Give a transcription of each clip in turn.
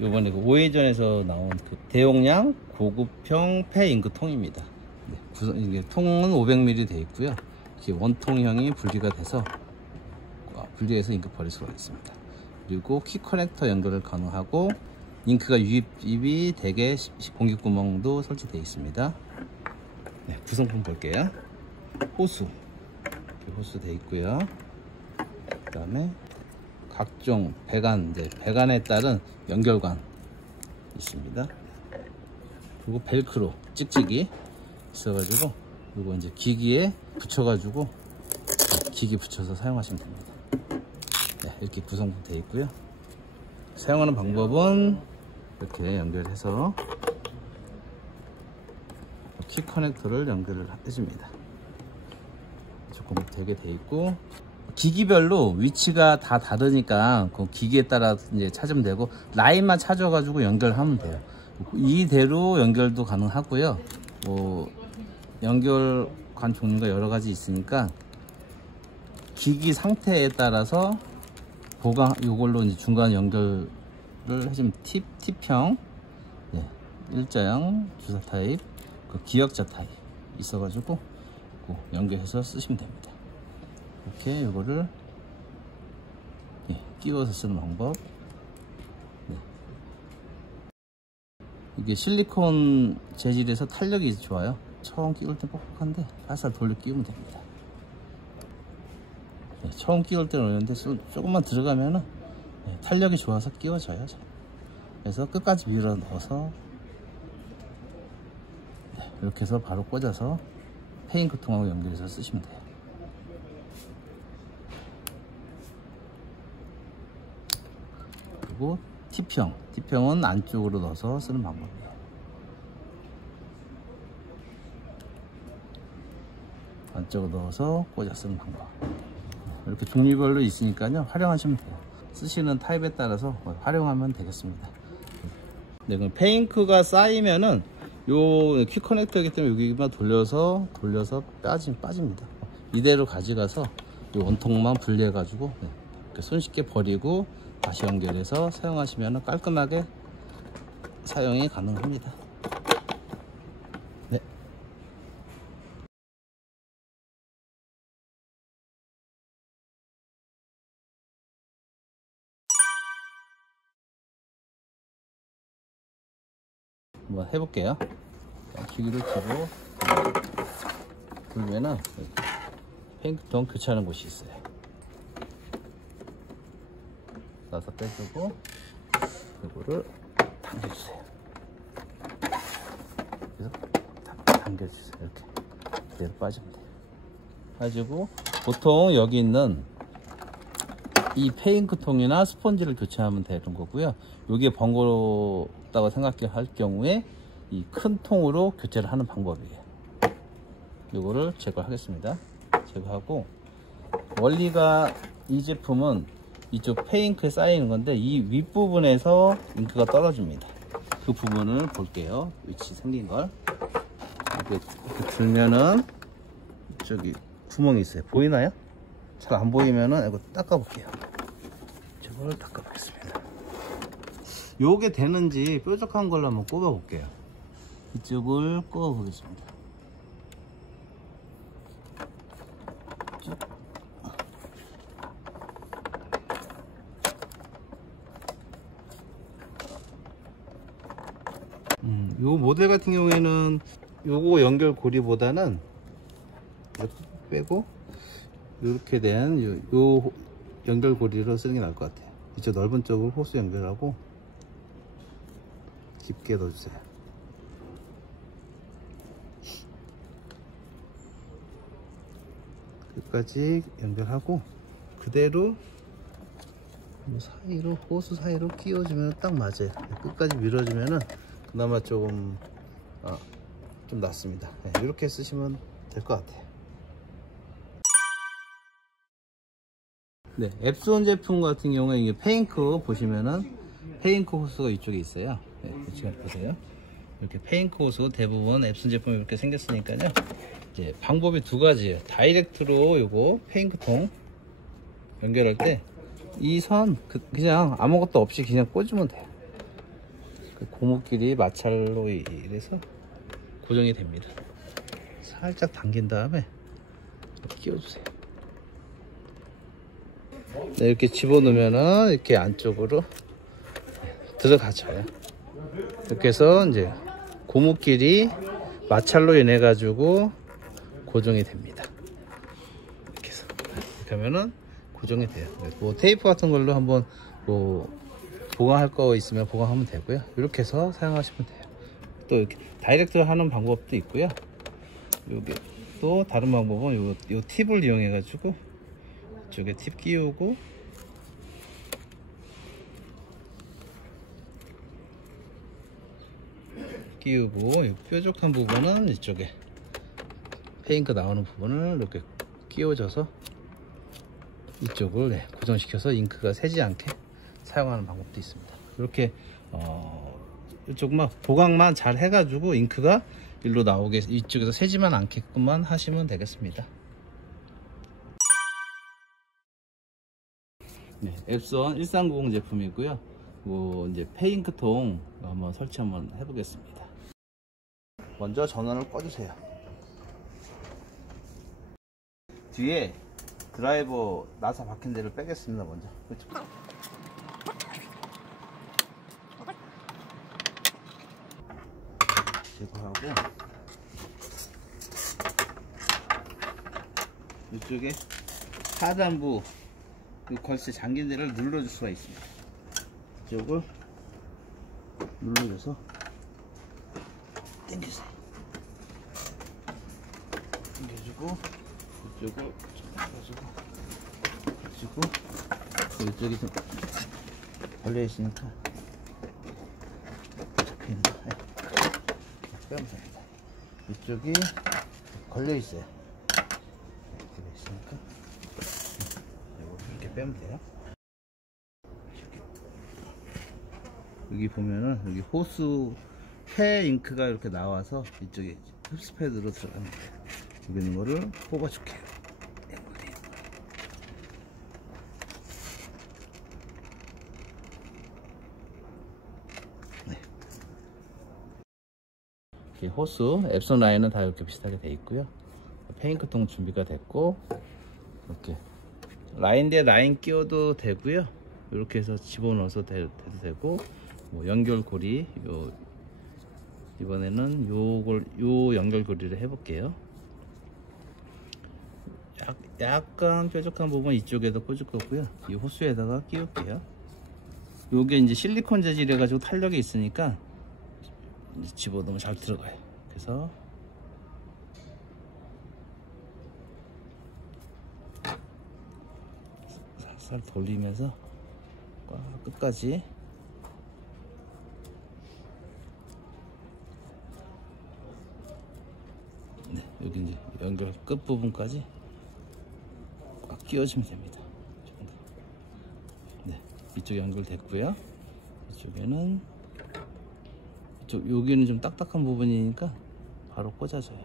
요번에 그 오해전에서 나온 그 대용량 고급형 폐 잉크통입니다. 네, 이게 통은 500ml 되어 있고요. 이렇게 원통형이 분리가 돼서 분리해서 잉크 버릴 수가 있습니다. 그리고 키 커넥터 연결을 가능하고 잉크가 유입이 되게 공기구멍도 설치되어 있습니다. 네, 구성품 볼게요. 호수, 이렇게 호수 되어 있고요. 그 다음에 각종 배관, 배관에 따른 연결관 있습니다. 그리고 벨크로 찍찍이 있어가지고 이거 이제 기기에 붙여가지고 기기 붙여서 사용하시면 됩니다. 네, 이렇게 구성품 되어 있고요. 사용하는 방법은 이렇게 연결해서 키 커넥터를 연결을 해줍니다. 조금 되게 되어 있고 기기별로 위치가 다 다르니까 그 기기에 따라 이제 찾으면 되고 라인만 찾아가지고 연결하면 돼요. 이대로 연결도 가능하고요. 뭐 연결관 종류가 여러 가지 있으니까 기기 상태에 따라서 요걸로 이제 중간 연결을 해주면 T형, 네, 일자형 주사 타입, 그 기역자 타입 있어가지고 연결해서 쓰시면 됩니다. 이렇게 요거를 끼워서 쓰는 방법. 네. 이게 실리콘 재질에서 탄력이 좋아요. 처음 끼울 때 뻑뻑한데 살살 돌려 끼우면 됩니다. 네, 처음 끼울 때는 어려운데 조금만 들어가면은 탄력이 좋아서 끼워져요. 그래서 끝까지 밀어 넣어서 이렇게 해서 바로 꽂아서 폐잉크통하고 연결해서 쓰시면 돼요. 그리고 T형은 안쪽으로 넣어서 쓰는 방법이에요. 안쪽으로 넣어서 꽂아 쓰는 방법. 이렇게 종류별로 있으니까요, 활용하시면 돼요. 쓰시는 타입에 따라서 활용하면 되겠습니다. 네, 그럼 폐잉크가 쌓이면은 요 키 커넥터이기 때문에 여기만 돌려서 빠집니다. 이대로 가져가서 이 원통만 분리해 가지고 이렇게 손쉽게 버리고 다시 연결해서 사용하시면 깔끔하게 사용이 가능합니다. 네. 한번 해볼게요. 기기를 켜고 돌면은 폐잉크통 교체하는 곳이 있어요. 놔서 빼주고 이거를 당겨주세요. 그래서 당겨주세요. 이렇게 그대로 빠지면 돼요. 가지고 보통 여기 있는 이 폐잉크통이나 스펀지를 교체하면 되는 거고요. 여기에 번거롭다고 생각할 경우에 이 큰 통으로 교체를 하는 방법이에요. 이거를 제거하겠습니다. 제거하고 원리가 이 제품은 이쪽 폐잉크에 쌓이는 건데 이 윗부분에서 잉크가 떨어집니다. 그 부분을 볼게요. 위치 생긴 걸 이렇게 들면은 저기 구멍이 있어요. 보이나요? 잘 안 보이면은 이거 닦아 볼게요. 저걸 닦아 보겠습니다. 요게 되는지 뾰족한 걸로 한번 꼽아 볼게요. 이쪽을 꼽아 보겠습니다. 요 모델 같은 경우에는 요거 연결 고리보다는 이렇게 빼고 이렇게 된 요 연결 고리로 쓰는 게 나을 것 같아요. 이쪽 넓은 쪽을 호스 연결하고 깊게 넣어주세요. 끝까지 연결하고 그대로 사이로 호스 사이로 끼워주면 딱 맞아요. 끝까지 밀어주면은 그나마 조금 좀 낫습니다. 이렇게 쓰시면 될 것 같아요. 네, 앱손 제품 같은 경우에 이게 페잉크 보시면은 페잉크 호스가 이쪽에 있어요. 네, 지금 보세요. 이렇게 페잉크 호스 대부분 앱손 제품이 이렇게 생겼으니까요. 이제 방법이 두 가지예요. 다이렉트로 요거 페잉크통 연결할 때 이 선 그냥 아무것도 없이 그냥 꽂으면 돼요. 고무끼리 마찰로 이래서 고정이 됩니다. 살짝 당긴 다음에 끼워주세요. 네, 이렇게 집어넣으면은 이렇게 안쪽으로 들어가져요. 이렇게 해서 이제 고무끼리 마찰로 인해 가지고 고정이 됩니다. 이렇게 해서 이렇게 하면은 고정이 돼요. 뭐 테이프 같은 걸로 한번 뭐 보강할 거 있으면 보강하면 되고요. 이렇게 해서 사용하시면 돼요. 또 이렇게 다이렉트 하는 방법도 있고요. 여기 또 다른 방법은 요 팁을 이용해 가지고 이쪽에 팁 끼우고 이 뾰족한 부분은 이쪽에 페인크 나오는 부분을 이렇게 끼워줘서 이쪽을 고정시켜서 잉크가 새지 않게 사용하는 방법도 있습니다. 이렇게 이쪽만 보강만 잘 해가지고 잉크가 일로 나오게 이쪽에서 새지만 않게끔만 하시면 되겠습니다. 네, 앱선 1390 제품이고요. 뭐 이제 페인크통 한번 설치 한번 해보겠습니다. 먼저 전원을 꺼주세요. 뒤에 드라이버 나사 박힌 데를 빼겠습니다. 먼저 제거하고 이쪽에 하단부 걸쇠 잠긴 데를 눌러줄 수가 있습니다. 이쪽을 눌러줘서 당겨주세요. 당겨주고 이쪽을 좀 눌러주고 이쪽이 좀 걸려 있으니까 잡히는 거 빼면 됩니다. 이쪽이 걸려 있어요. 걸려 있으니까 이렇게 빼면 돼요. 여기 보면은 여기 호수 폐 잉크가 이렇게 나와서 이쪽에 흡수 패드로 들어가는 거예요. 여기 있는 거를 뽑아줄게요. 네. 이렇게 호수 앱선 라인은 다 이렇게 비슷하게 돼 있고요. 페인크통 준비가 됐고 이렇게 라인 대 라인 끼워도 되고요. 이렇게 해서 집어넣어서 돼도 되고 뭐 연결고리 이번에는 요 연결고리를 해볼게요. 약간 뾰족한 부분 이쪽에도 꽂을 거고요. 이 호수에다가 끼울게요. 요게 이제 실리콘 재질해 가지고 탄력이 있으니까 집어넣으면 잘 들어가요. 그래서 살살 돌리면서 꽉 끝까지 여기 이제 연결 끝 부분까지 꽉 끼워주면 됩니다. 네, 이쪽 연결됐고요. 이쪽에는 여기는 좀 딱딱한 부분이니까 바로 꽂아줘요.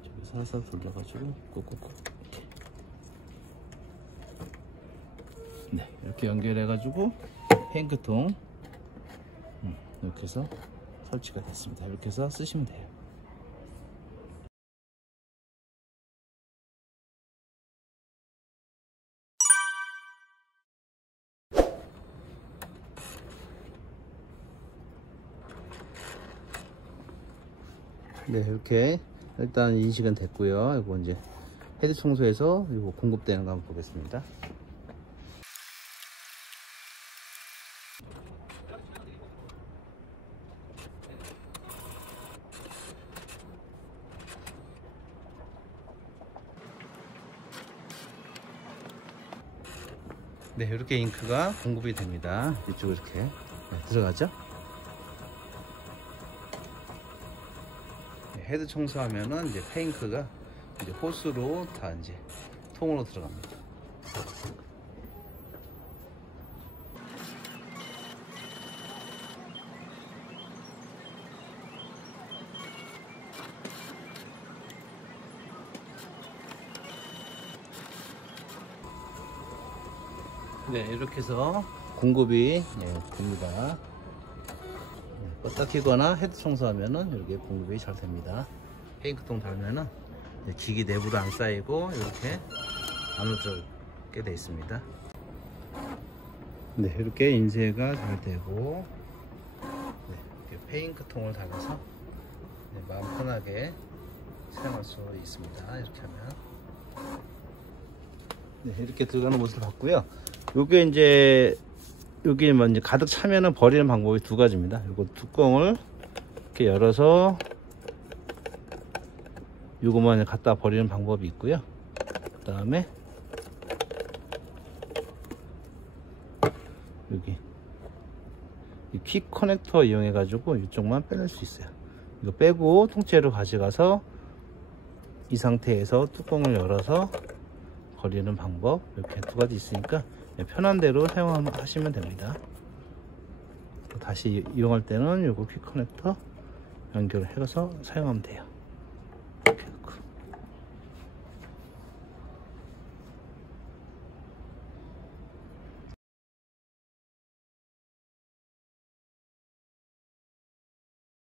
이쪽에 살살 돌려가지고 꾹꾹꾹 이렇게. 네, 이렇게 연결해가지고 페인크통 이렇게 해서 설치가 됐습니다. 이렇게 해서 쓰시면 돼요. 네, 이렇게 일단 인식은 됐고요. 이거 이제 헤드 청소해서 이거 공급되는 거 한번 보겠습니다. 네, 이렇게 잉크가 공급이 됩니다. 이쪽으로 이렇게 들어가죠. 헤드 청소하면은 이제 페인크가 이제 호스로 다 이제 통으로 들어갑니다. 네, 이렇게 해서 공급이 됩니다. 껐다 키거나 헤드 청소하면은 이렇게 공급이 잘 됩니다. 페인크통 달면은 기기 내부도 안 쌓이고 이렇게 안 으적게 되어 있습니다. 네, 이렇게 인쇄가 잘 되고, 네, 이렇게 페인크통을 달아서 마음 편하게 사용할 수 있습니다. 이렇게 하면. 네, 이렇게 들어가는 모습을 봤고요. 요게 이제 여기 이제 가득 차면은 버리는 방법이 두 가지입니다. 요거 뚜껑을 이렇게 열어서 요거만 갖다 버리는 방법이 있고요. 그 다음에 여기 이 퀵 커넥터 이용해 가지고 이쪽만 빼낼 수 있어요. 이거 빼고 통째로 가져가서 이 상태에서 뚜껑을 열어서 버리는 방법, 이렇게 두 가지 있으니까 편한 대로 사용하시면 됩니다. 다시 이용할 때는 요거 퀵 커넥터 연결을 해서 사용하면 돼요.